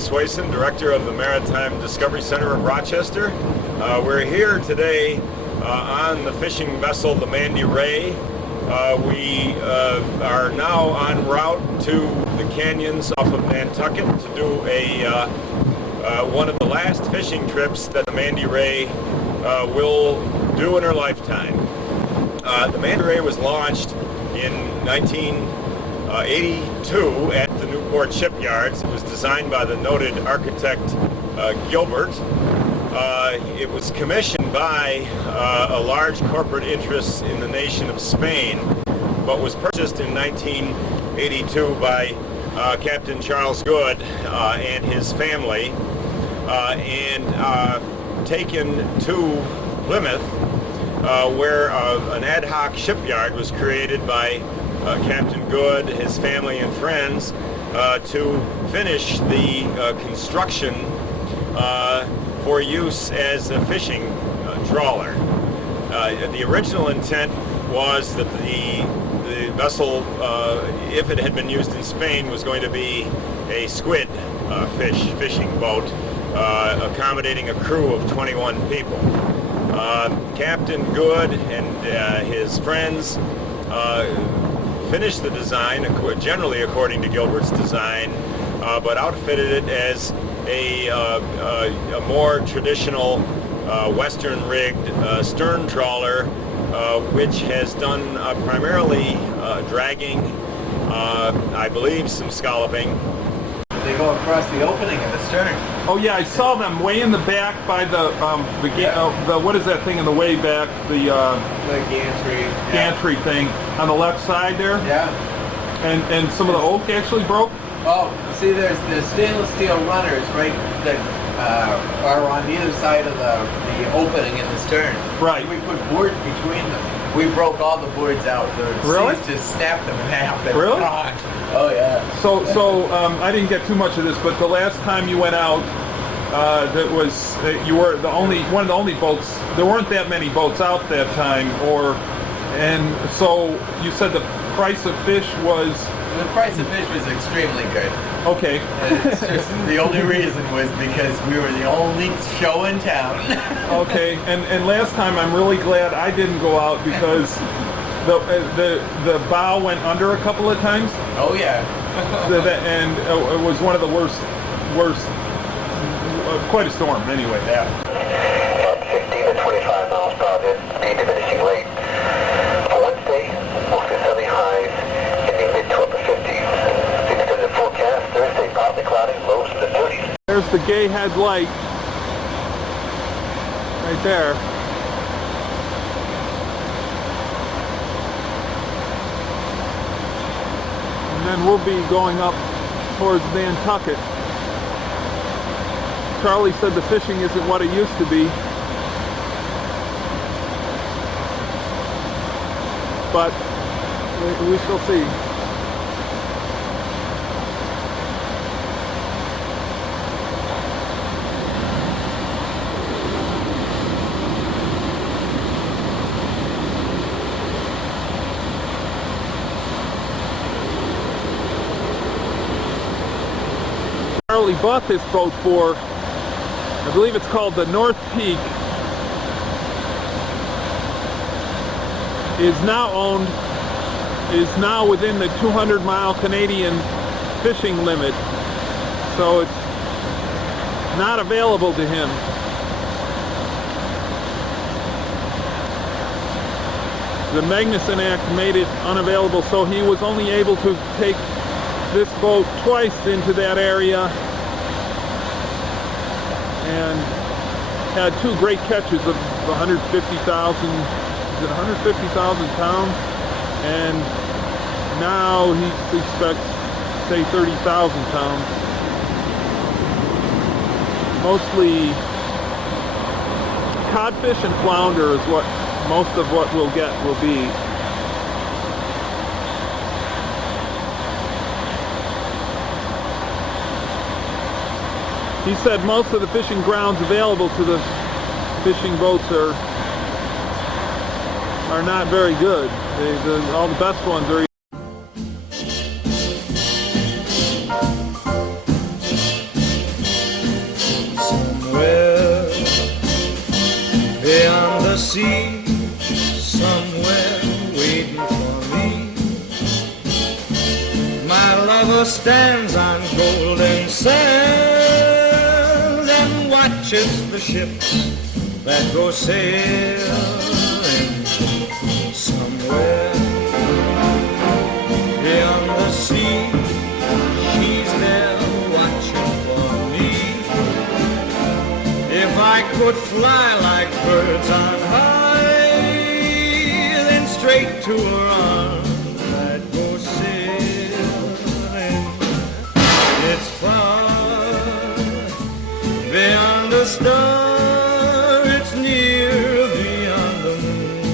Swacen, Director of the Maritime Discovery Center of Rochester. We're here today on the fishing vessel, the Mandy Ray. We are now en route to the canyons off of Nantucket to do one of the last fishing trips that the Mandy Ray will do in her lifetime. The Mandy Ray was launched in 1982 at the Newport shipyards. It was designed by the noted architect Gilbert. It was commissioned by a large corporate interest in the nation of Spain, but was purchased in 1982 by Captain Charles Good and his family, and taken to Plymouth, where an ad hoc shipyard was created by Captain Good, his family and friends, to finish the construction for use as a fishing trawler. The original intent was that the vessel, if it had been used in Spain, was going to be a squid fishing boat accommodating a crew of 21 people. Captain Good and his friends finished the design, generally according to Gilbert's design, but outfitted it as a more traditional Western-rigged stern trawler, which has done primarily dragging, I believe some scalloping. They go across the opening of the stern. Oh yeah, I saw them way in the back by the what is that thing in the way back? The gantry. Gantry thing on the left side there. Yeah. And some of the oak actually broke. Oh, see, there's the stainless steel runners right that are on either side of the opening in the stern. Right. We put boards between them. We broke all the boards out. The Really? seas just snapped them in half. They're Really? gone. Oh yeah. So I didn't get too much of this, but the last time you went out, that was you were one of the only boats. There weren't that many boats out that time, and so you said the price of fish was. The price of fish was extremely good. Okay. It's just the only reason was because we were the only show in town. Okay, and last time I'm really glad I didn't go out because the bow went under a couple of times. Oh yeah. And it was one of the worst, quite a storm anyway. Yeah. 15 to 25 miles per hour, speed diminishing rate. For Wednesday, mostly sunny highs in the mid to upper 50s. The extended forecast, Thursday, partly cloudy, lows in the 30s. There's the gay head light right there. And then we'll be going up towards Nantucket. Charlie said the fishing isn't what it used to be. But we shall see. Charlie bought this boat for, I believe it's called the North Peak, is now within the 200-mile Canadian fishing limit, so it's not available to him. The Magnuson Act made it unavailable, so he was only able to take this boat twice into that area and had two great catches of 150,000 pounds, and now he expects, say, 30,000 pounds. Mostly codfish and flounder is what most of what we'll get will be. He said most of the fishing grounds available to the fishing boats are not very good. All the best ones are sailor stands on golden sands and watches the ships that go sailing somewhere beyond the sea. She's there watching for me. If I could fly like birds on high, then straight to her arms I'd go sailing. It's far beyond the star, it's near beyond the moon.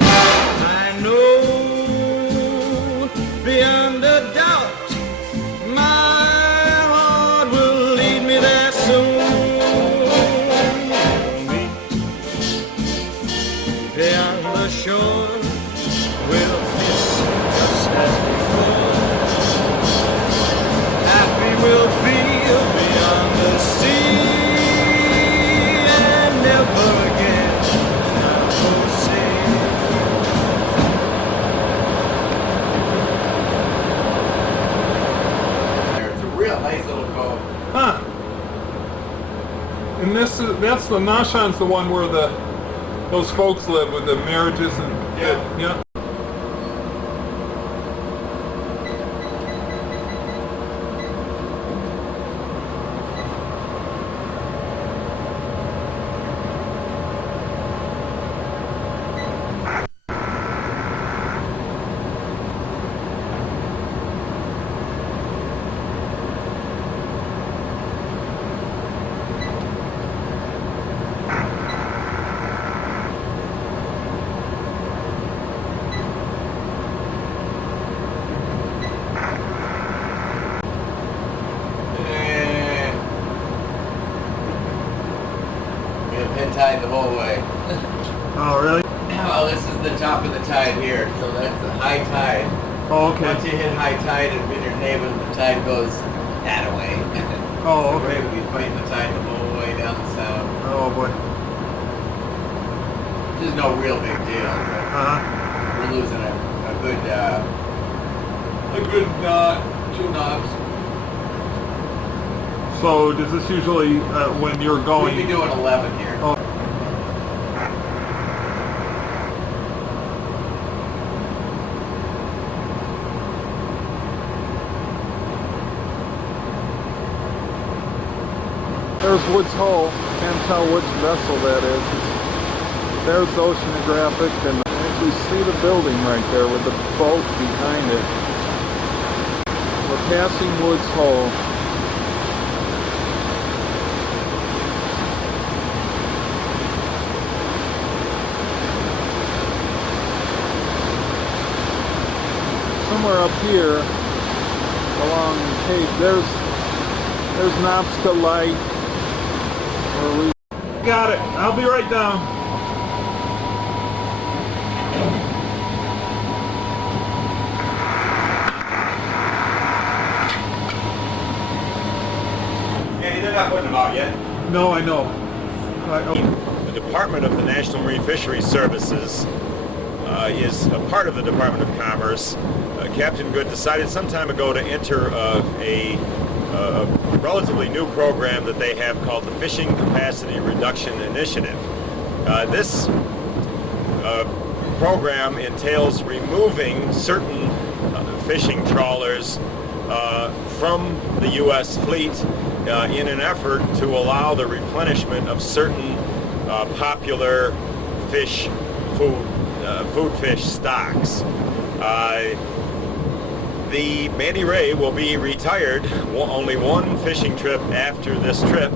I know beyond a doubt my heart will lead me there soon. Meet beyond the shore, we'll kiss just as before. Happy we'll feel beyond the sea, and never again I'll go sailing. It's a real nice little cove. Huh. And that's the Nashan's the one where those folks live with the marriages and yeah. Tide the whole way. Oh, really? Well, this is the top of the tide here, so that's the high tide. Oh, okay. Once you hit high tide and Vineyard Haven, the tide goes that way. Oh, We're okay. going to be fighting the tide the whole way down the sound. Oh, boy. There's no real big deal, but we're losing a good 2 knots. So does this usually, when you're going... We'd be doing 11 here. Oh. There's Woods Hole. Can't tell which vessel that is. There's the oceanographic, and you see the building right there with the boat behind it. We're passing Woods Hole. Somewhere up here along the cape, there's Nopska Light. Where we got it. I'll be right down. Andy, they're not putting them out yet. No, I know. The Department of the National Marine Fisheries Services is a part of the Department of Commerce. Captain Good decided some time ago to enter a relatively new program that they have called the Fishing Capacity Reduction Initiative. This program entails removing certain fishing trawlers from the U.S. fleet in an effort to allow the replenishment of certain popular fish food fish stocks. The Mandy Ray will be retired only one fishing trip after this trip,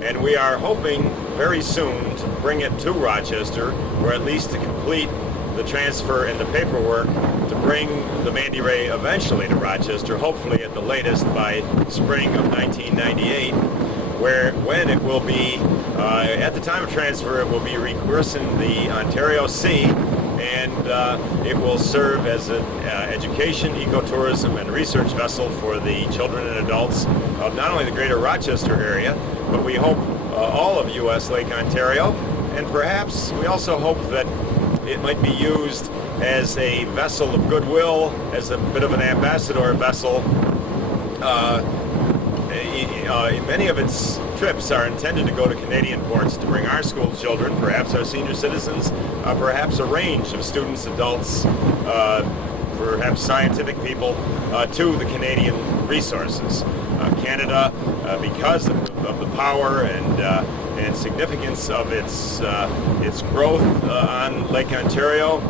and we are hoping very soon to bring it to Rochester, or at least to complete the transfer and the paperwork to bring the Mandy Ray eventually to Rochester, hopefully at the latest by spring of 1998, when it will be, at the time of transfer, it will be rechristened the Ontario Sea, and it will serve as an education, ecotourism, and research vessel for the children and adults of not only the greater Rochester area, but we hope all of U.S. Lake Ontario, and perhaps we also hope that it might be used as a vessel of goodwill, as a bit of an ambassador vessel. Many of its trips are intended to go to Canadian ports to bring our school children, perhaps our senior citizens, perhaps a range of students, adults, perhaps scientific people, to the Canadian resources. Canada, because of the power and significance of its growth on Lake Ontario,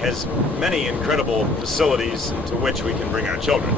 has many incredible facilities to which we can bring our children.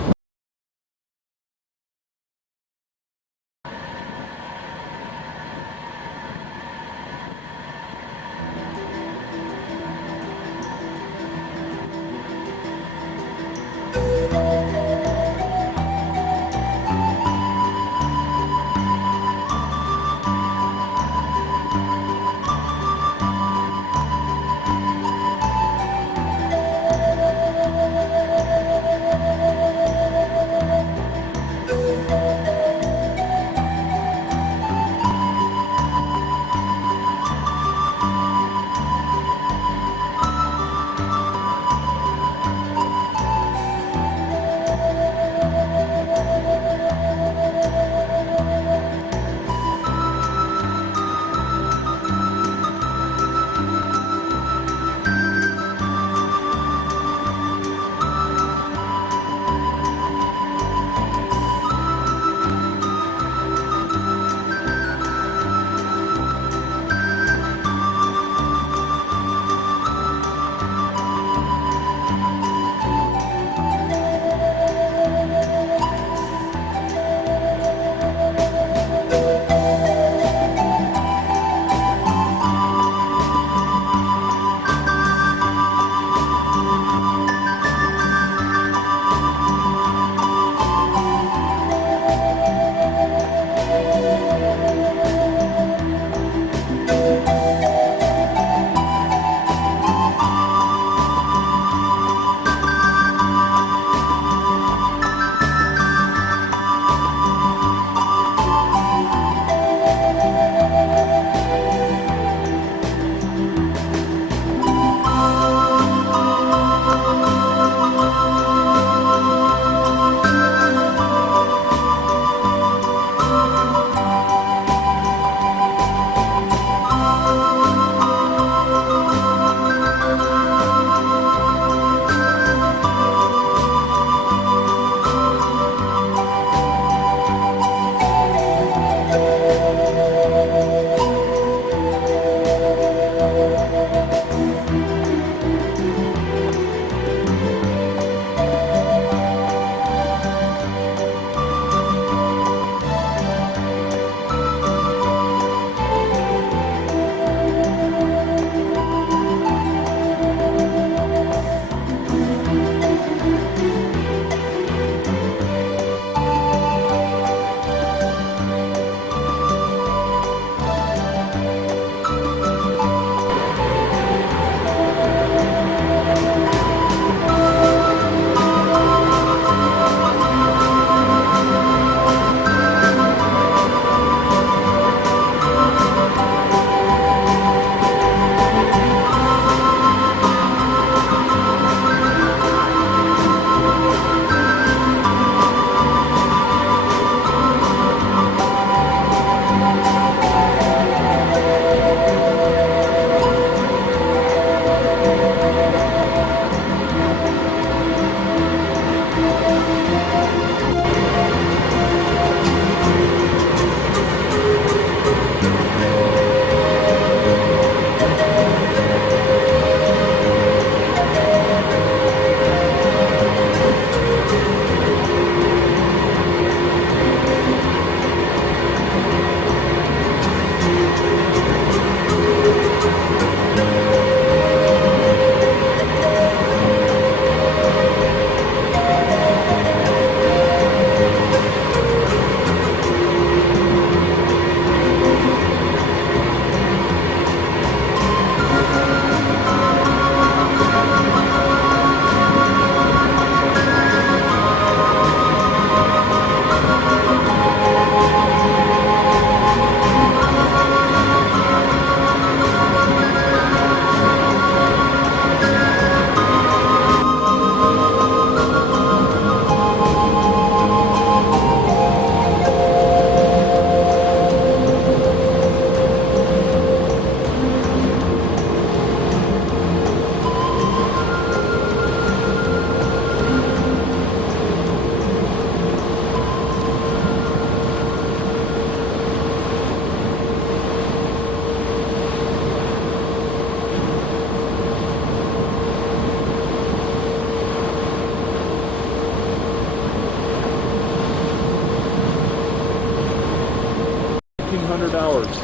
starboard hours.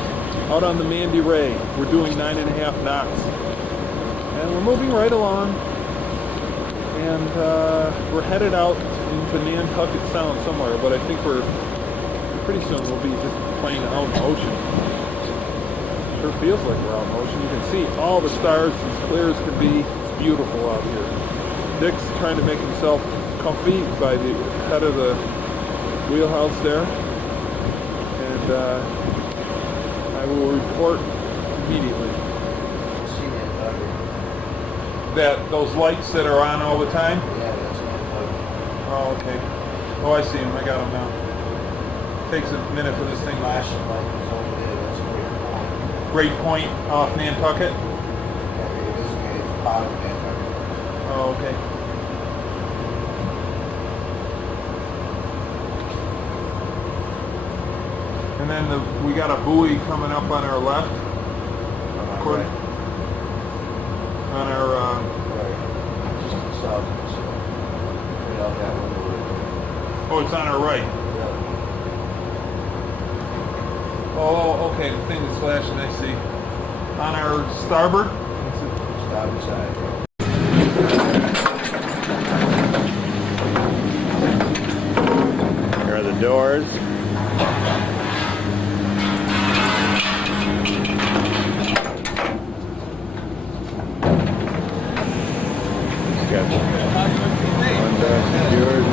Out on the Mandy Ray, we're doing 9.5 knots. And we're moving right along. And we're headed out into Nantucket Sound somewhere, but I think pretty soon we'll be just plain out in the ocean. Sure feels like we're out in the ocean. You can see all the stars as clear as can be. It's beautiful out here. Dick's trying to make himself comfy by the head of the wheelhouse there. And I will report immediately. That those lights that are on all the time? Yeah, that's Nantucket. Oh, okay. Oh, I see them. I got them now. Takes a minute for this thing to Flashing light is over there. That's Great Point off Nantucket. Yeah, it is it's part of Nantucket. Oh, okay. And then we got a buoy coming up on our left. Right. On our, Right. Just to the south of us. Right out that window. oh, it's on our right. Oh, okay, the thing is flashing, I see. On our starboard? Starboard side. Here are the doors. It's got one door secured.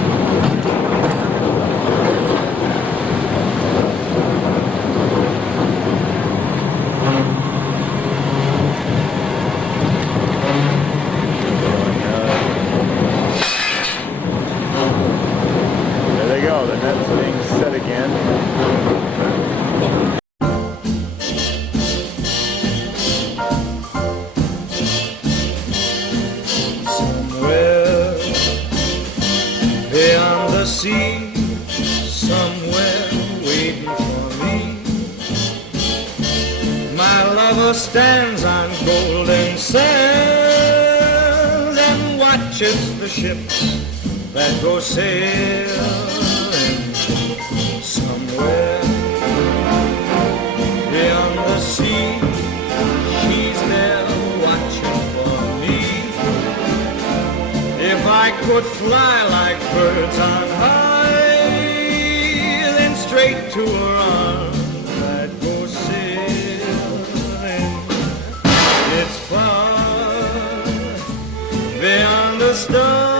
There they go, the net's being set again. Somewhere beyond the sea, somewhere waiting for me, my lover stands on golden sand and watches the ships that go sailing. Somewhere beyond the sea, she's there watching for me. If I could fly like birds on high, then straight to her arms I'd go sailing. It's far beyond the stars,